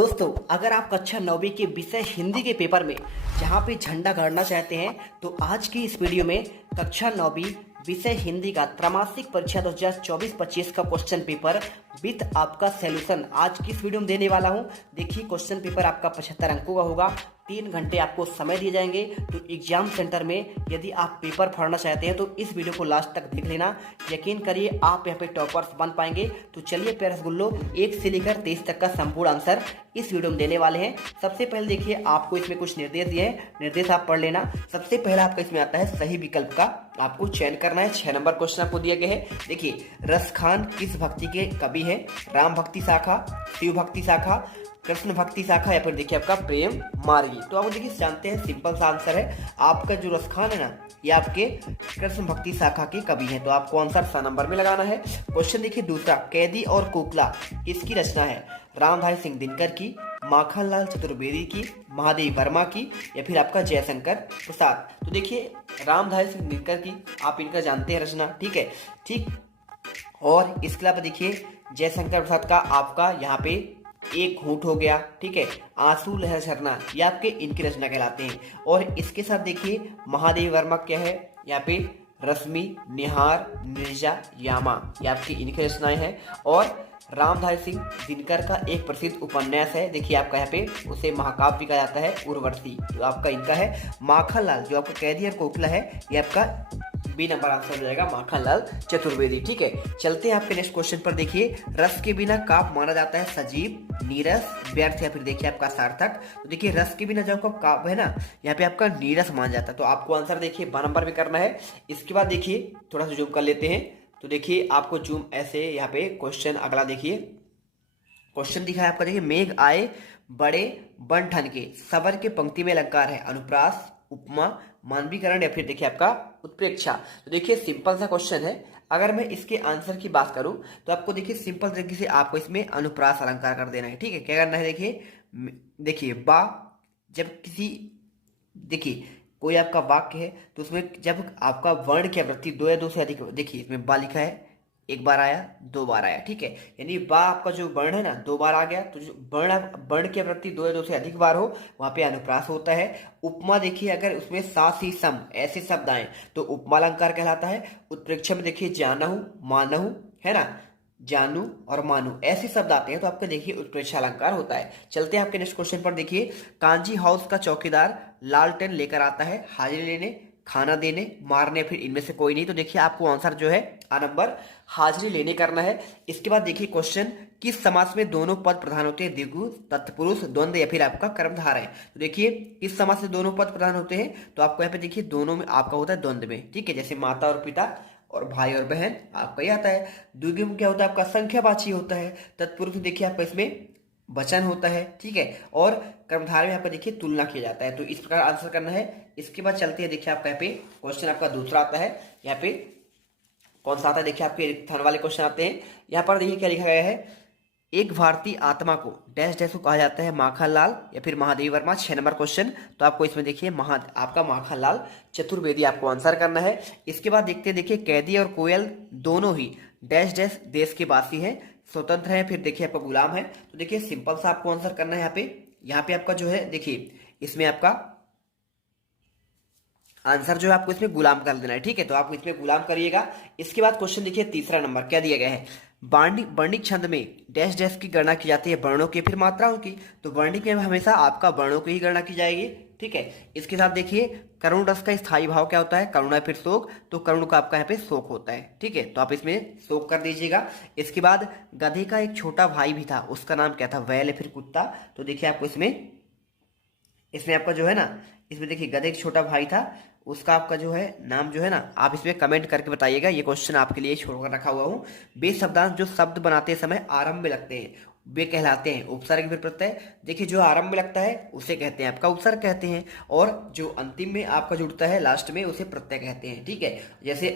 दोस्तों, अगर आप कक्षा 9वीं के विषय हिंदी के पेपर में जहां पे झंडा गाड़ना चाहते हैं तो आज की इस वीडियो में कक्षा 9वीं विषय हिंदी का त्रैमासिक परीक्षा 2024-25 का क्वेश्चन पेपर विथ आपका सॉल्यूशन आज की इस वीडियो में देने वाला हूं। देखिए, क्वेश्चन पेपर आपका 75 अंकों का होगा। 3 घंटे आपको समय दिए जाएंगे। तो एग्जाम सेंटर में यदि आप पेपर पढ़ना चाहते हैं तो इस वीडियो को लास्ट तक देख लेना। यकीन करिए आप यहाँ पे टॉपर्स बन पाएंगे। तो चलिए प्यारे रसगुल्लो, 1 से लेकर 23 तक का संपूर्ण आंसर इस वीडियो में देने वाले हैं। सबसे पहले देखिए, आपको इसमें कुछ निर्देश दिए हैं, निर्देश आप पढ़ लेना। सबसे पहला आपका इसमें आता है सही विकल्प का आपको चयन करना है। 6 नंबर क्वेश्चन आपको दिया गया है। देखिए, रस खान किस भक्ति के कवि है? राम भक्ति शाखा, शिव भक्ति शाखा, कृष्ण भक्ति शाखा या फिर देखिए आपका प्रेम मार्गी। तो आप देखिए जानते हैं, सिंपल सा आंसर है आपका जो रस खान है ना, ये आपके कृष्ण भक्ति शाखा के कवि हैं। तो आपको आंसर 6 नंबर में लगाना है। क्वेश्चन देखिए दूसरा, कैदी और कोकला किसकी रचना है? रामधारी सिंह दिनकर की, माखनलाल चतुर्वेदी की, महादेवी वर्मा की या फिर आपका जयशंकर प्रसाद। तो देखिए, रामधारी सिंह दिनकर की आप इनका जानते हैं रचना, ठीक है, ठीक। और इसके अलावा देखिए जयशंकर प्रसाद का आपका यहाँ पे एक घूंट हो गया, ठीक है, आंसू लहर झरना, ये आपके इनकी रचना कहलाते हैं। और इसके साथ देखिए महादेवी वर्मा क्या है यहाँ पे? रश्मि, निहार, निर्जा, यामा, ये आपकी इनकी रचनाएं हैं। और रामधारी सिंह दिनकर का एक प्रसिद्ध उपन्यास है, देखिए आपका यहाँ पे उसे महाकाव्य भी कहा जाता है, उर्वशी, जो आपका इनका है। माखनलाल जो आपका कैदी और कोकिला है, ये आपका बी नंबर आंसर हो जाएगा, माखनलाल चतुर्वेदी, ठीक है। चलते हैं आपके नेक्स्ट क्वेश्चन पर। देखिए, रस के बिना काव्य माना जाता है सजीव, नीरस, व्यर्थ या फिर देखिए आपका सार्थक। तो देखिए, रस के बिना जो आपका काव्य है ना, यहाँ पे आपका नीरस माना जाता है। तो आपको आंसर देखिए 12 नंबर में करना है। इसके बाद देखिए थोड़ा सा जूम कर लेते हैं। तो देखिए आपको जूम ऐसे यहाँ पे क्वेश्चन अगला देखिए, क्वेश्चन दिखा है आपका। देखिए, मेघ आए बड़े बन ठन के, सबर के पंक्ति में अलंकार है, अनुप्रास, उपमा, मानवीकरण या फिर देखिए आपका उत्प्रेक्षा। तो देखिए सिंपल सा क्वेश्चन है। अगर मैं इसके आंसर की बात करूं तो आपको देखिए सिंपल तरीके से आपको इसमें अनुप्रास अलंकार कर देना है, ठीक है। क्या करना है? देखिए बा, जब किसी देखिए कोई आपका वाक्य है तो उसमें जब आपका वर्ण की आवृत्ति 2 या 2 से अधिक, देखिए इसमें बा लिखा है, 1 बार आया, 2 बार आया, ठीक है, यानी बा आपका जो वर्ण है ना 2 बार आ गया। तो जो वर्ण की आवृत्ति 2 या 2 से अधिक बार हो वहां पे अनुप्रास होता है। उपमा देखिए, अगर उसमें सास ही सम ऐसे शब्द आए तो उपमा अलंकार कहलाता है। उत्प्रेक्षा में देखिए जानहु, मानहु, है ना, जानू और मानू ऐसे शब्द आते हैं तो आपका देखिए उत्प्रेक्षा अलंकार होता है। चलते हैं आपके नेक्स्ट क्वेश्चन पर। देखिए, कांजी हाउस का चौकीदार लालटेन लेकर आता है, हाजिरी लेने, खाना देने, मारने, फिर इनमें से कोई नहीं। तो देखिए आपको आंसर जो है आ नंबर हाजिरी लेने करना है। इसके बाद देखिए क्वेश्चन, किस समास में दोनों पद प्रधान होते हैं? द्विगु, तत्पुरुष, द्वंद्व या फिर आपका कर्मधारय है। तो देखिए किस समास में दोनों पद प्रधान होते हैं? तो आपको यहाँ पे देखिए दोनों में आपका होता है द्वंद्व में, ठीक है, जैसे माता और पिता और भाई और बहन आपका ये आता है। द्विगु में क्या होता है? आपका संख्यावाची होता है। तत्पुरुष देखिए आपका इसमें वचन होता है, ठीक है। और कर्मधारय में आपका देखिए तुलना किया जाता है। तो इस प्रकार आंसर करना है। इसके बाद चलते हैं, देखिए आपका यहाँ पे क्वेश्चन आपका दूसरा आता है। यहाँ पे कौन सा आता है? देखिए आपके रिक्तस्थान वाले क्वेश्चन आते हैं। यहाँ पर देखिए क्या लिखा गया है, एक भारतीय आत्मा को डैश डैश को कहा जाता है, माखनलाल या फिर महादेवी वर्मा। 6 number question. तो आपको इसमें देखिए आपका माखनलाल चतुर्वेदी आपको आंसर करना है। इसके बाद देखते हैं, देखिए कैदी और कोयल दोनों ही डैश डैश देश के वासी हैं, स्वतंत्र है, फिर देखिए आपका गुलाम है। तो देखिए सिंपल सा आपको आंसर करना है। यहाँ पे आपका जो है देखिए इसमें आपका आंसर जो है आपको इसमें गुलाम कर देना है, ठीक है। तो आप इसमें गुलाम करिएगा। इसके बाद क्वेश्चन देखिए तीसरा नंबर क्या दिया गया है, वर्णिक छंद में डैश डैश की गणना की जाती है, वर्णों की फिर मात्राओं की। तो वर्णिक में हमेशा आपका वर्णों की ही गणना की जाएगी, ठीक है। इसके साथ देखिए करुण रस का स्थायी भाव क्या होता है? करुणा फिर शोक, तो करुण का आपका यहाँ पे शोक होता है, ठीक है। तो आप इसमें शोक कर दीजिएगा। इसके बाद गधे का एक छोटा भाई भी था, उसका नाम क्या था? बैल फिर कुत्ता। तो देखिए आपको इसमें आपका जो है ना, इसमें देखिए गधे का छोटा भाई था, उसका आपका जो है नाम जो है ना, आप इसमें कमेंट करके बताइएगा। ये क्वेश्चन आपके लिए छोड़कर रखा हुआ हूँ। वे शब्दांश जो शब्द बनाते समय आरंभ में लगते हैं वे कहलाते हैं उपसर्ग फिर प्रत्यय। देखिए जो आरंभ में लगता है उसे कहते हैं आपका उपसर्ग कहते हैं, और जो अंतिम में आपका जुड़ता है लास्ट में उसे प्रत्यय कहते हैं, ठीक है। जैसे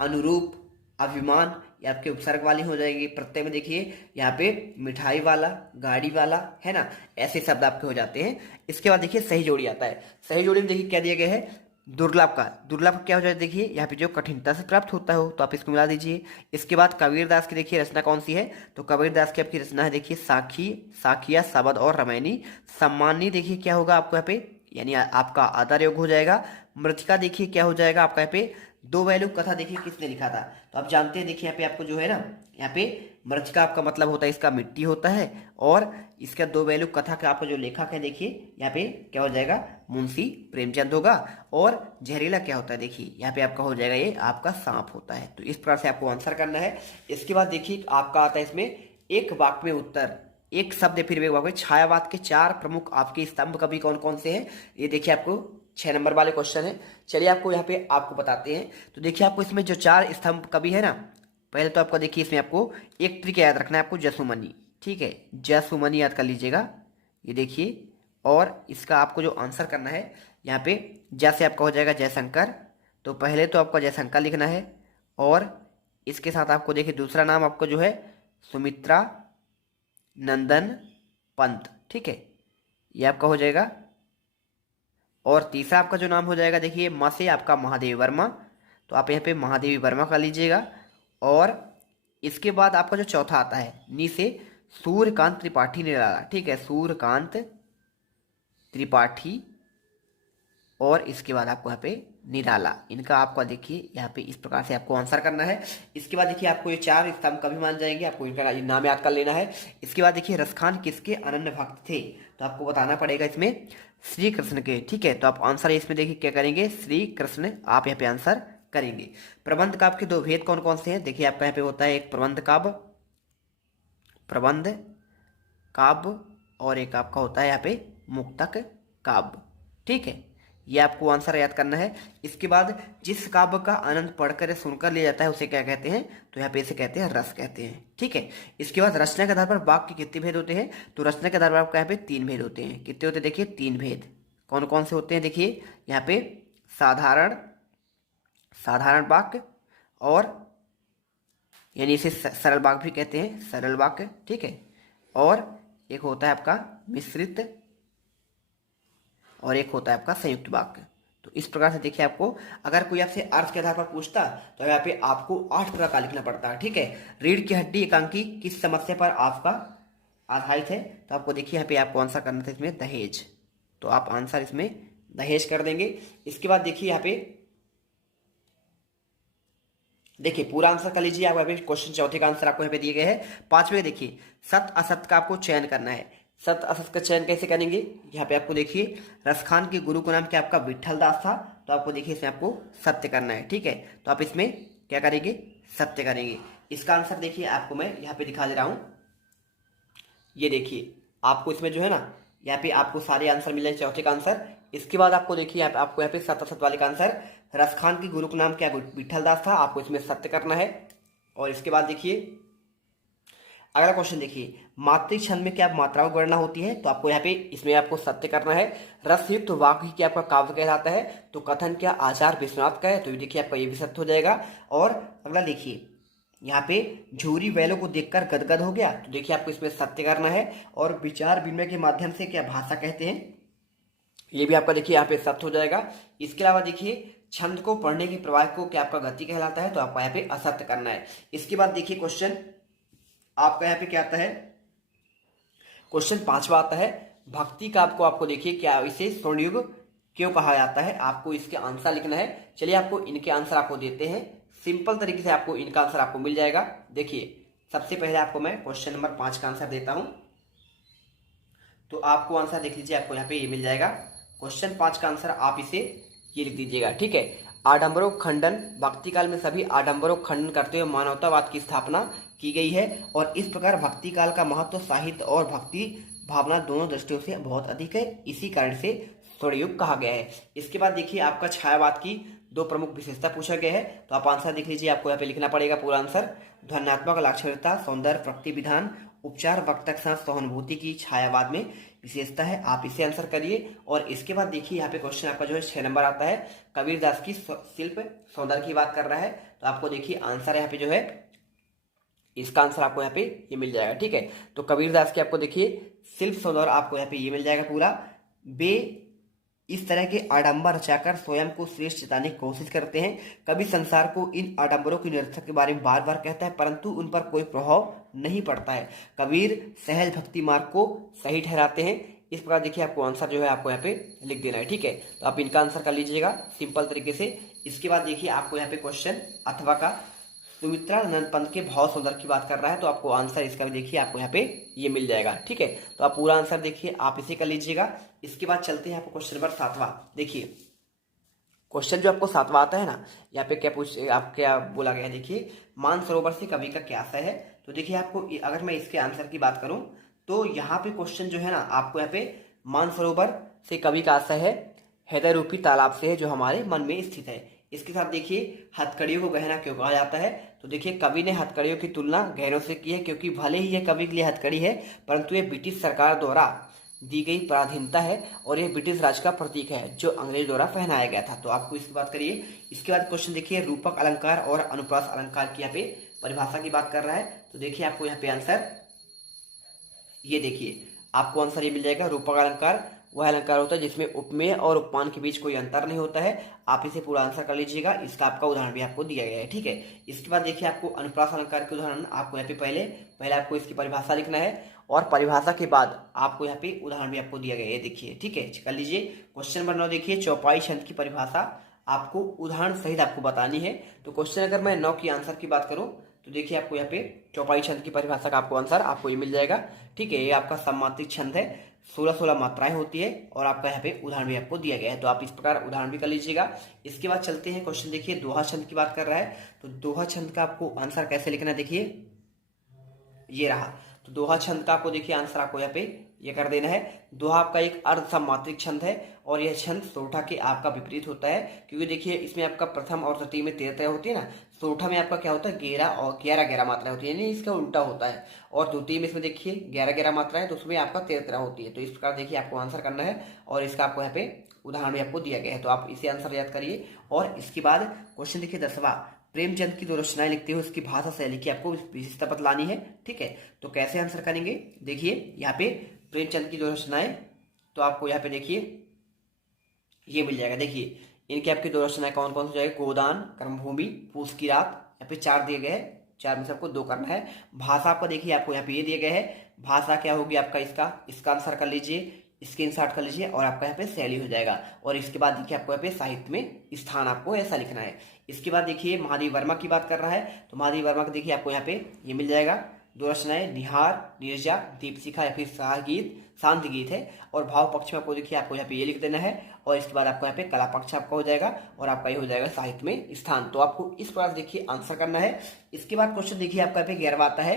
अनुरूप, अभिमान, ये आपके उपसर्ग वाली हो जाएगी। प्रत्यय में देखिए यहाँ पे मिठाई वाला, गाड़ी वाला, है ना, ऐसे शब्द आपके हो जाते हैं। इसके बाद देखिए सही जोड़ी आता है। सही जोड़ी में देखिए क्या दिया गया है, दुर्लभ क्या हो जाए, देखिए यहाँ पे जो कठिनता से प्राप्त होता हो तो आप इसको मिला दीजिए। इसके बाद कबीरदास की देखिए रचना कौन सी है, तो कबीरदास की आपकी रचना है देखिए साखी, साखिया, शबद और रामायणी। सम्मानी देखिए क्या होगा आपको यहाँ पे, यानी आपका आदर योग हो जाएगा। मृतिका देखिए क्या हो जाएगा आपका यहाँ पे, दो वैलू कथा देखिए किसने लिखा था, तो आप जानते हैं देखिए यहाँ पे आपको जो है ना, यहाँ पे मृतिका आपका मतलब होता है इसका मिट्टी होता है, और इसका दो वैल्यू कथा का आपका जो लेखक है देखिए यहाँ पे क्या हो जाएगा, मुंशी प्रेमचंद होगा। और जहरीला क्या होता है, देखिए यहाँ पे आपका हो जाएगा ये आपका सांप होता है। तो इस प्रकार से आपको आंसर करना है। इसके बाद देखिए आपका आता है इसमें एक वाक्य में उत्तर, एक शब्द या फिर एक वाक्य। छायावाद के चार प्रमुख आपके स्तंभ कवि कौन कौन से हैं, ये देखिए आपको 6 नंबर वाले क्वेश्चन है। चलिए आपको यहाँ पे आपको बताते हैं। तो देखिए आपको इसमें जो 4 स्तंभ कवि है ना, पहले तो आपको देखिए इसमें आपको एक ट्रिक याद रखना है आपको, जसुमनी, ठीक है, जसुमनी याद कर लीजिएगा, ये देखिए। और इसका आपको जो आंसर करना है यहाँ पे जैसे आपका हो जाएगा जयशंकर, तो पहले तो आपका जयशंकर लिखना है, और इसके साथ आपको देखिए दूसरा नाम आपको जो है सुमित्रा नंदन पंत, ठीक है, ये आपका हो जाएगा। और तीसरा आपका जो नाम हो जाएगा देखिए माँ से आपका महादेवी वर्मा, तो आप यहाँ पे महादेवी वर्मा कर लीजिएगा। और इसके बाद आपका जो चौथा आता है नी से सूर्यकांत त्रिपाठी निराला, ठीक है, सूर्यकांत त्रिपाठी। और इसके बाद आपको यहाँ पे निराला, इनका आपका देखिए यहाँ पे इस प्रकार से आपको आंसर करना है। इसके बाद देखिए आपको ये 4 स्तंभ कभी मान जाएंगे, आपको इनका नाम याद कर लेना है। इसके बाद देखिए रसखान किसके अनन्य भक्त थे, तो आपको बताना पड़ेगा इसमें श्री कृष्ण के, ठीक है। तो आप आंसर इसमें देखिए क्या करेंगे, श्री कृष्ण आप यहाँ पे आंसर करेंगे। प्रबंध काव्य के 2 भेद कौन कौन से हैं, देखिए आपका यहाँ पे होता है एक प्रबंध काव्य और एक आपका होता है यहाँ पे मुक्तक काव्य, ठीक है, ये आपको आंसर याद करना है। इसके बाद जिस काव्य का आनंद पढ़कर या सुनकर लिया जाता है उसे क्या कहते हैं, तो यहाँ पे इसे कहते हैं रस कहते हैं, ठीक है। इसके बाद रचना के आधार पर वाक्य के कितने भेद होते हैं, तो रचना के आधार पर आपका यहाँ पे 3 भेद होते हैं। कितने होते हैं, देखिए 3 भेद। कौन कौन से होते हैं, देखिए यहाँ पे साधारण वाक्य, और यानी इसे सरल वाक्य भी कहते हैं, सरल वाक्य, ठीक है। और एक होता है आपका मिश्रित, और एक होता है आपका संयुक्त वाक्य। तो इस प्रकार से देखिए आपको अगर कोई आपसे अर्थ के आधार पर पूछता तो यहाँ पे आपको 8 प्रकार का लिखना पड़ता है, ठीक है। रीढ़ की हड्डी एकांकी किस समस्या पर आपका आधारित है, तो आपको देखिए यहाँ पे आपको आंसर करना था इसमें दहेज, तो आप आंसर इसमें दहेज कर देंगे। इसके बाद देखिए यहाँ पे देखिए पूरा आंसर कर लीजिए। आप अभी क्वेश्चन चौथे का आंसर आपको यहाँ पे दिए गए हैं। 5वें देखिए सत्य असत्य का आपको चयन करना है। सत्य असत्य का चयन कैसे करेंगे, यहाँ पे आपको देखिए रसखान के गुरु का नाम क्या आपका विट्ठल दास था, तो आपको देखिए इसमें आपको सत्य करना है, ठीक है। तो आप इसमें क्या करेंगे, सत्य करेंगे। इसका आंसर देखिए आपको मैं यहाँ पे दिखा दे रहा हूँ, ये देखिए आपको इसमें जो है ना यहाँ पे आपको सारे आंसर मिल जाए चौथे का आंसर। इसके बाद आपको देखिए यहाँ पे आपको यहाँ पे सत्य असत्य वाले का आंसर, रसखान के गुरु का नाम क्या विट्ठल दास था, आपको इसमें सत्य करना है। और इसके बाद देखिए अगला क्वेश्चन देखिए मात्रिक छंद में क्या मात्राओं की गणना होती है, तो आपको यहाँ पे इसमें आपको सत्य करना है। रसयुक्त वाक्य क्या आपका काव्य कहलाता है, तो कथन क्या आचार विश्वनाथ का है, तो ये देखिए आपका ये भी सत्य हो जाएगा। और अगला देखिए यहाँ पे झूरी बैलों को देखकर गदगद हो गया, तो देखिए आपको इसमें सत्य करना है। और विचार विनिमय के माध्यम से क्या भाषा कहते हैं, ये भी आपका देखिए यहाँ पे सत्य हो जाएगा। इसके अलावा देखिए छंद को पढ़ने की प्रवाह को क्या आपका गति कहलाता है, तो आपको यहाँ पे असत्य करना है। इसके बाद देखिए क्वेश्चन आपका यहाँ पे क्या आता है, क्वेश्चन 5वां आता है भक्ति का आपको देखिए क्या इसे स्वर्णयुग क्यों कहा जाता है, आपको इसके आंसर लिखना है। चलिए आपको इनके आंसर आपको देते हैं, सिंपल तरीके से आपको इनका आंसर आपको मिल जाएगा। देखिए सबसे पहले आपको मैं क्वेश्चन नंबर 5 का आंसर देता हूं, तो आपको आंसर देख लीजिए, आपको यहाँ पे ये मिल जाएगा। क्वेश्चन 5 का आंसर आप इसे ये लिख दीजिएगा, ठीक है। आडंबरों खंडन, भक्ति काल में सभी आडंबरों खंडन करते हुए मानवतावाद की स्थापना की गई है, और इस प्रकार भक्ति काल का महत्व साहित्य और भक्ति भावना दोनों दृष्टियों से बहुत अधिक है, इसी कारण से स्वर्णयुग कहा गया है। इसके बाद देखिए आपका छायावाद की 2 प्रमुख विशेषता पूछा गया है, तो आप आंसर देख लीजिए, आपको यहाँ पे लिखना पड़ेगा पूरा आंसर। ध्वन्यात्मक लाक्षणिकता, सौंदर्य, प्रकृति विधान, उपचार, वक्ता के साथ सहानुभूति की छायावाद में विशेषता है, आप इसे आंसर करिए। और इसके बाद देखिए यहाँ पे क्वेश्चन आपका जो है 6 नंबर आता है, कबीरदास की शिल्प सौंदर्य की बात कर रहा है, तो आपको देखिए आंसर यहाँ पे जो है इसका आंसर आपको यहाँ पे ये मिल जाएगा, ठीक है। तो कबीरदास की आपको देखिए शिल्प सौंदर्य आपको यहाँ पे ये मिल जाएगा पूरा। बे इस तरह के आडंबर रचाकर स्वयं को श्रेष्ठ जिताने की कोशिश करते हैं। कवि संसार को इन आडंबरों की निरर्थक के बारे में बार बार कहता है, परंतु उन पर कोई प्रभाव नहीं पड़ता है। कबीर सहज भक्ति मार्ग को सही ठहराते हैं। इस प्रकार देखिए आपको आंसर जो है आपको यहाँ पे लिख देना है, ठीक है। तो आप इनका आंसर कर लीजिएगा सिंपल तरीके से। इसके बाद देखिए आपको यहाँ पे क्वेश्चन अथवा का सुमित्रानंद पंत के भाव सौंदर्य की बात कर रहा है, तो आपको आंसर इसका भी देखिए आपको यहाँ पे ये मिल जाएगा, ठीक है। तो आप पूरा आंसर देखिए आप इसे कर लीजिएगा। इसके बाद चलते हैं आपको क्वेश्चन नंबर 7वां। देखिए क्वेश्चन जो आपको 7वां आता है ना, यहाँ पे क्या पूछ आप क्या बोला गया है, देखिए मानसरोवर से कवि का क्या आशय है। तो देखिए आपको अगर मैं इसके आंसर की बात करूं तो यहाँ पे क्वेश्चन जो है ना आपको यहाँ पे मानसरोवर से कवि का आशय है हृदय रूपी तालाब से है जो हमारे मन में स्थित है। इसके साथ देखिए हथकड़ियों को गहना क्यों कहा जाता है। तो देखिए कवि ने हथकड़ियों की तुलना गहनों से की है, क्योंकि भले ही यह कवि के लिए हथकड़ी है परंतु ये ब्रिटिश सरकार द्वारा दी गई पराधीनता है और यह ब्रिटिश राज का प्रतीक है जो अंग्रेज द्वारा पहनाया गया था। तो आपको इसकी बात करिए। इसके बाद क्वेश्चन देखिए रूपक अलंकार और अनुप्रास अलंकार की यहाँ पे परिभाषा की बात कर रहा है। तो देखिए आपको यहाँ पे आंसर ये देखिए आपको आंसर ये मिल जाएगा। रूपक अलंकार वह अलंकार होता है जिसमें उपमेय और उपमान के बीच कोई अंतर नहीं होता है। आप इसे पूरा आंसर कर लीजिएगा। इसका आपका उदाहरण भी आपको दिया गया है, ठीक है। इसके बाद देखिए आपको अनुप्रास अलंकार के उदाहरण आपको यहाँ पे पहले आपको इसकी परिभाषा लिखना है और परिभाषा के बाद आपको यहाँ पे उदाहरण भी आपको दिया गया है, देखिए, ठीक है। कर लीजिए क्वेश्चन नंबर 9 देखिए चौपाई छंद की परिभाषा आपको उदाहरण सहित आपको बतानी है। तो क्वेश्चन अगर मैं 9 की आंसर की बात करूं तो देखिए आपको यहाँ पे चौपाई छंद की परिभाषा का आपको आंसर आपको ये मिल जाएगा, ठीक है। ये आपका सममात्रिक छंद है, 16-16 मात्राएं होती है और आपका यहाँ पे उदाहरण भी आपको दिया गया है। तो आप इस प्रकार उदाहरण भी कर लीजिएगा। इसके बाद चलते हैं क्वेश्चन देखिए दोहा छंद की बात कर रहा है। तो दोहा छंद का आपको आंसर कैसे लिखना है, देखिए ये रहा। तो दोहा छंद का आपको देखिए आंसर आपको यहाँ पे ये कर देना है। दोहा आपका एक अर्ध सममात्रिक छंद है और यह छंद सोठा के आपका विपरीत होता है, क्योंकि देखिए इसमें आपका प्रथम और तृतीय में 13 होती है ना। सोठा में आपका क्या होता है 11 मात्राएं होती है, यानी इसका उल्टा होता है। और द्वितीय में इसमें देखिए 11 मात्राएं, तो उसमें आपका 13 होती है। तो इस प्रकार देखिए आपको आंसर करना है और इसका आपको यहाँ पे उदाहरण भी आपको दिया गया है। तो आप इसे आंसर याद करिए। और इसके बाद क्वेश्चन देखिए 10वां प्रेमचंद की 2 रचनाएं लिखते हुए उसकी भाषा शैली की आपको विशेषता बतलानी है, ठीक है। तो कैसे आंसर करेंगे, देखिए यहाँ पे प्रेमचंद की 2 रचनाएं, तो आपको यहाँ पे देखिए ये मिल जाएगा। देखिए इनकी आपकी 2 रचनाएं कौन कौन सी जाएगी, गोदान, कर्मभूमि, पूस की रात। यहाँ पे 4 दिए गए हैं, 4 में से आपको 2 करना है। भाषा आपको देखिए आपको यहाँ पे ये दिए गए है। भाषा क्या होगी आपका इसका आंसर कर लीजिए, स्क्रीनशॉट कर लीजिए और आपका यहाँ पे शैली हो जाएगा। और इसके बाद देखिए आपको यहाँ पे साहित्य में स्थान आपको ऐसा लिखना है। इसके बाद देखिए महादेव वर्मा की बात कर रहा है। तो महादेव वर्मा का देखिए आपको यहाँ पे ये मिल जाएगा 2 रचनाएं निहार, नीरजा, दीपशिखा या फिर शांति गीत है। और भाव पक्ष में आपको देखिए आपको यहाँ पे ये लिख देना है और इसके बाद आपको यहाँ पे कला पक्ष आपका हो जाएगा और आपका ये हो जाएगा साहित्य में स्थान। तो आपको इस प्रकार देखिए आंसर करना है। इसके बाद क्वेश्चन देखिए आपका यहाँ पे 11वां आता है।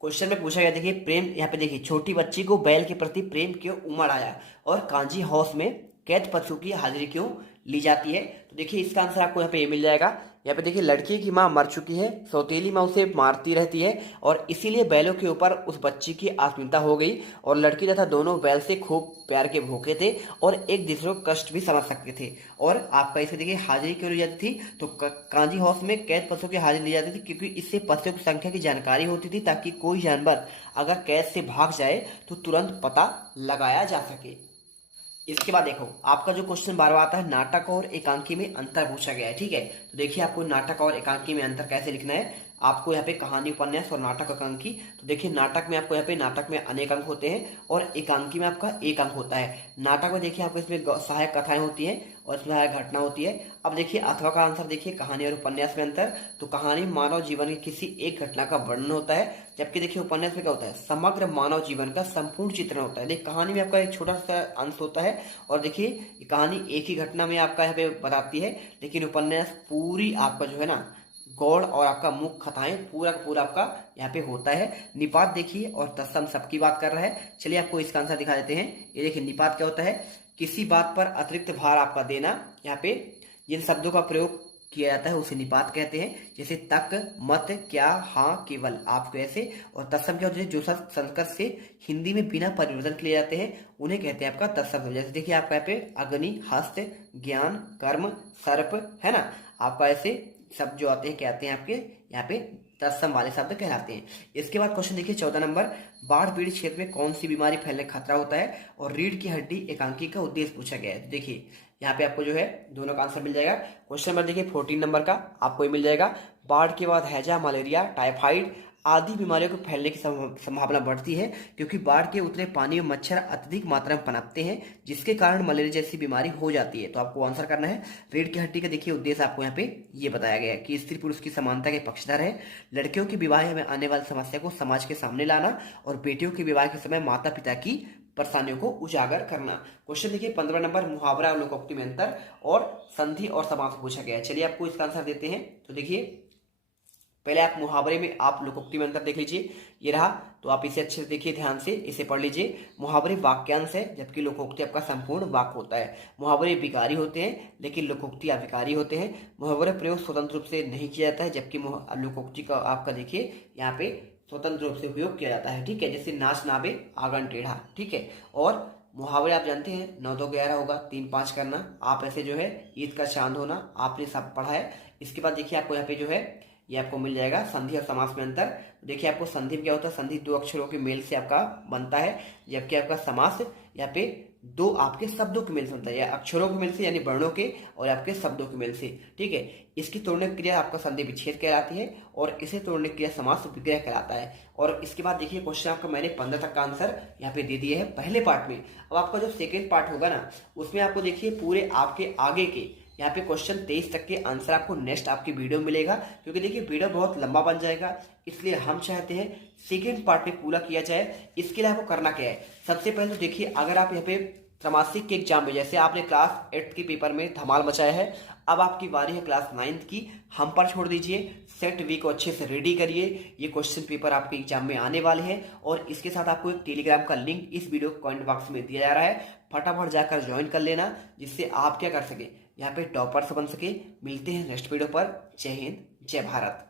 क्वेश्चन में पूछा गया देखिए प्रेम, यहाँ पे देखिए छोटी बच्ची को बैल के प्रति प्रेम क्यों उमड़ आया और कांजी हाउस में कैद पशु की हाजिरी क्यों ली जाती है। तो देखिए इसका आंसर आपको यहाँ पे ये मिल जाएगा। यहाँ पे देखिए लड़की की माँ मर चुकी है, सौतेली माँ उसे मारती रहती है और इसीलिए बैलों के ऊपर उस बच्ची की आत्मीयता हो गई और लड़की तथा दोनों बैल से खूब प्यार के भूखे थे और एक दूसरे को कष्ट भी समझ सकते थे। और आपका इसे देखिए हाजिरी क्यों ली जाती थी, तो कांजी हाउस में कैद पशुओं की हाजिरी ली जाती थी क्योंकि इससे पशुओं की संख्या की जानकारी होती थी ताकि कोई जानवर अगर कैद से भाग जाए तो तुरंत पता लगाया जा सके। इसके बाद देखो आपका जो क्वेश्चन 12वां आता है नाटक और एकांकी में अंतर पूछा गया है, ठीक है। तो देखिए आपको नाटक और एकांकी में अंतर कैसे लिखना है। आपको यहाँ पे कहानी, उपन्यास और नाटक एकांकी। तो देखिए नाटक में आपको यहाँ पे नाटक में अनेक अंक होते हैं और एकांकी में आपका एक अंक होता है। नाटक में देखिए आपको इसमें सहायक कथाएं होती हैं और इसमें सहायक घटना होती है। अब देखिए अथवा का आंसर देखिए कहानी और उपन्यास में अंतर। तो कहानी मानव जीवन की किसी एक घटना का वर्णन होता है, जबकि देखिए उपन्यास में क्या होता है समग्र मानव जीवन का संपूर्ण चित्रण होता है। देखिए कहानी में आपका एक छोटा सा अंश होता है और देखिए कहानी एक ही घटना में आपका यहाँ पे बताती है, लेकिन उपन्यास पूरी आपका जो है ना गौड़ और आपका मुख्य कथाएं पूरा का पूरा आपका यहाँ पे होता है। निपात देखिए और तत्सम सबकी बात कर रहा है। चलिए आपको इसका आंसर दिखा देते हैं। ये देखिए निपात क्या होता है, किसी बात पर अतिरिक्त भार आपका देना। यहाँ पे जिन शब्दों का प्रयोग किया जाता है उसे निपात कहते हैं, जैसे तक, मत, क्या, हाँ, केवल, आपको ऐसे। और तत्सम क्या होता है, जो शब्द संस्कृत से हिंदी में बिना परिवर्तन किए जाते हैं उन्हें कहते हैं आपका तत्सम। जैसे देखिए आपका यहाँ पे अग्नि, हस्त, ज्ञान, कर्म, सर्प है ना। आपका ऐसे शब्द जो आते हैं क्या आते हैं आपके यहाँ पे तत्सम वाले शब्द कहलाते हैं। इसके बाद क्वेश्चन देखिए 14 नंबर, बाढ़ पीड़ित क्षेत्र में कौन सी बीमारी फैलने का खतरा होता है और रीढ़ की हड्डी एकांकी का उद्देश्य पूछा गया है। देखिए यहाँ पे आपको जो है दोनों का आंसर मिल जाएगा। क्वेश्चन नंबर देखिए 14 नंबर का आपको ये मिल जाएगा, बाढ़ के बाद हैजा, मलेरिया, टाइफाइड आदि बीमारियों को फैलने की संभावना बढ़ती है क्योंकि बाढ़ के उतरे पानी में मच्छर अत्यधिक मात्रा में पनपते हैं, जिसके कारण मलेरिया जैसी बीमारी हो जाती है। तो आपको आंसर करना है रीढ़ की हड्डी का। देखिए उद्देश्य आपको यहाँ पे ये बताया गया है कि स्त्री पुरुष की समानता के पक्षधर है, लड़कियों के विवाह में आने वाली समस्या को समाज के सामने लाना और बेटियों के विवाह के समय माता पिता की परेशानियों को उजागर करना। क्वेश्चन देखिए 15 नंबर, मुहावरा और लोकोक्ति में अंतर और संधि और समास पूछा गया है। चलिए आपको इसका आंसर देते हैं। तो देखिए पहले आप मुहावरे में आप लोकोक्ति में अंतर देख लीजिए, ये रहा, तो आप इसे अच्छे से देखिए, ध्यान से इसे पढ़ लीजिए। मुहावरे वाक्यांश है जबकि लोकोक्ति आपका संपूर्ण वाक्य होता है। मुहावरे विकारी होते हैं लेकिन लोकोक्ति अविकारी होते हैं। मुहावरे प्रयोग स्वतंत्र रूप से नहीं किया जाता है जबकि लोकोक्ति का आपका देखिए यहाँ पे स्वतंत्र रूप से उपयोग किया जाता है। ठीक है, जैसे नाच नाबे आंगन टेढ़ा। ठीक है, और मुहावरे आप जानते हैं 9 2 11 होगा, 3 5 करना, आप ऐसे जो है ईद का चांद होना, आपने सब पढ़ा है। इसके बाद देखिए आपको यहाँ पे जो है ये आपको मिल जाएगा संधि और समास में अंतर। देखिए आपको संधि में क्या होता है, संधि 2 अक्षरों के मेल से आपका बनता है, जबकि आपका समास यहाँ पे 2 आपके शब्दों के मेल से बनता है, या अक्षरों के मेल से यानी वर्णों के और आपके शब्दों के मेल से। ठीक है, इसकी तोड़ने की क्रिया आपका संधि विच्छेद कहलाती है और इसे तोड़ने की क्रिया समास विग्रह कहलाता है। और इसके बाद देखिए क्वेश्चन आपका मैंने 15 तक का आंसर यहाँ पे दे दिया है पहले पार्ट में। अब आपका जो सेकेंड पार्ट होगा ना, उसमें आपको देखिए पूरे आपके आगे के यहाँ पे क्वेश्चन 23 तक के आंसर आपको नेक्स्ट आपकी वीडियो में मिलेगा, क्योंकि देखिए वीडियो बहुत लंबा बन जाएगा, इसलिए हम चाहते हैं सेकेंड पार्ट में पूरा किया जाए। इसके लिए आपको करना क्या है, सबसे पहले तो देखिए अगर आप यहाँ पे त्रैमासिक के एग्जाम में, जैसे आपने क्लास 8 के पेपर में धमाल मचाया है, अब आपकी बारी है क्लास 9 की, हम पर छोड़ दीजिए, सेट वी को अच्छे से रेडी करिए। ये क्वेश्चन पेपर आपके एग्जाम में आने वाले हैं और इसके साथ आपको एक टेलीग्राम का लिंक इस वीडियो कमेंट बॉक्स में दिया जा रहा है, फटाफट जाकर ज्वाइन कर लेना, जिससे आप क्या कर सके, यहाँ पे टॉपर्स बन सके। मिलते हैं नेक्स्ट वीडियो पर। जय हिंद, जय भारत।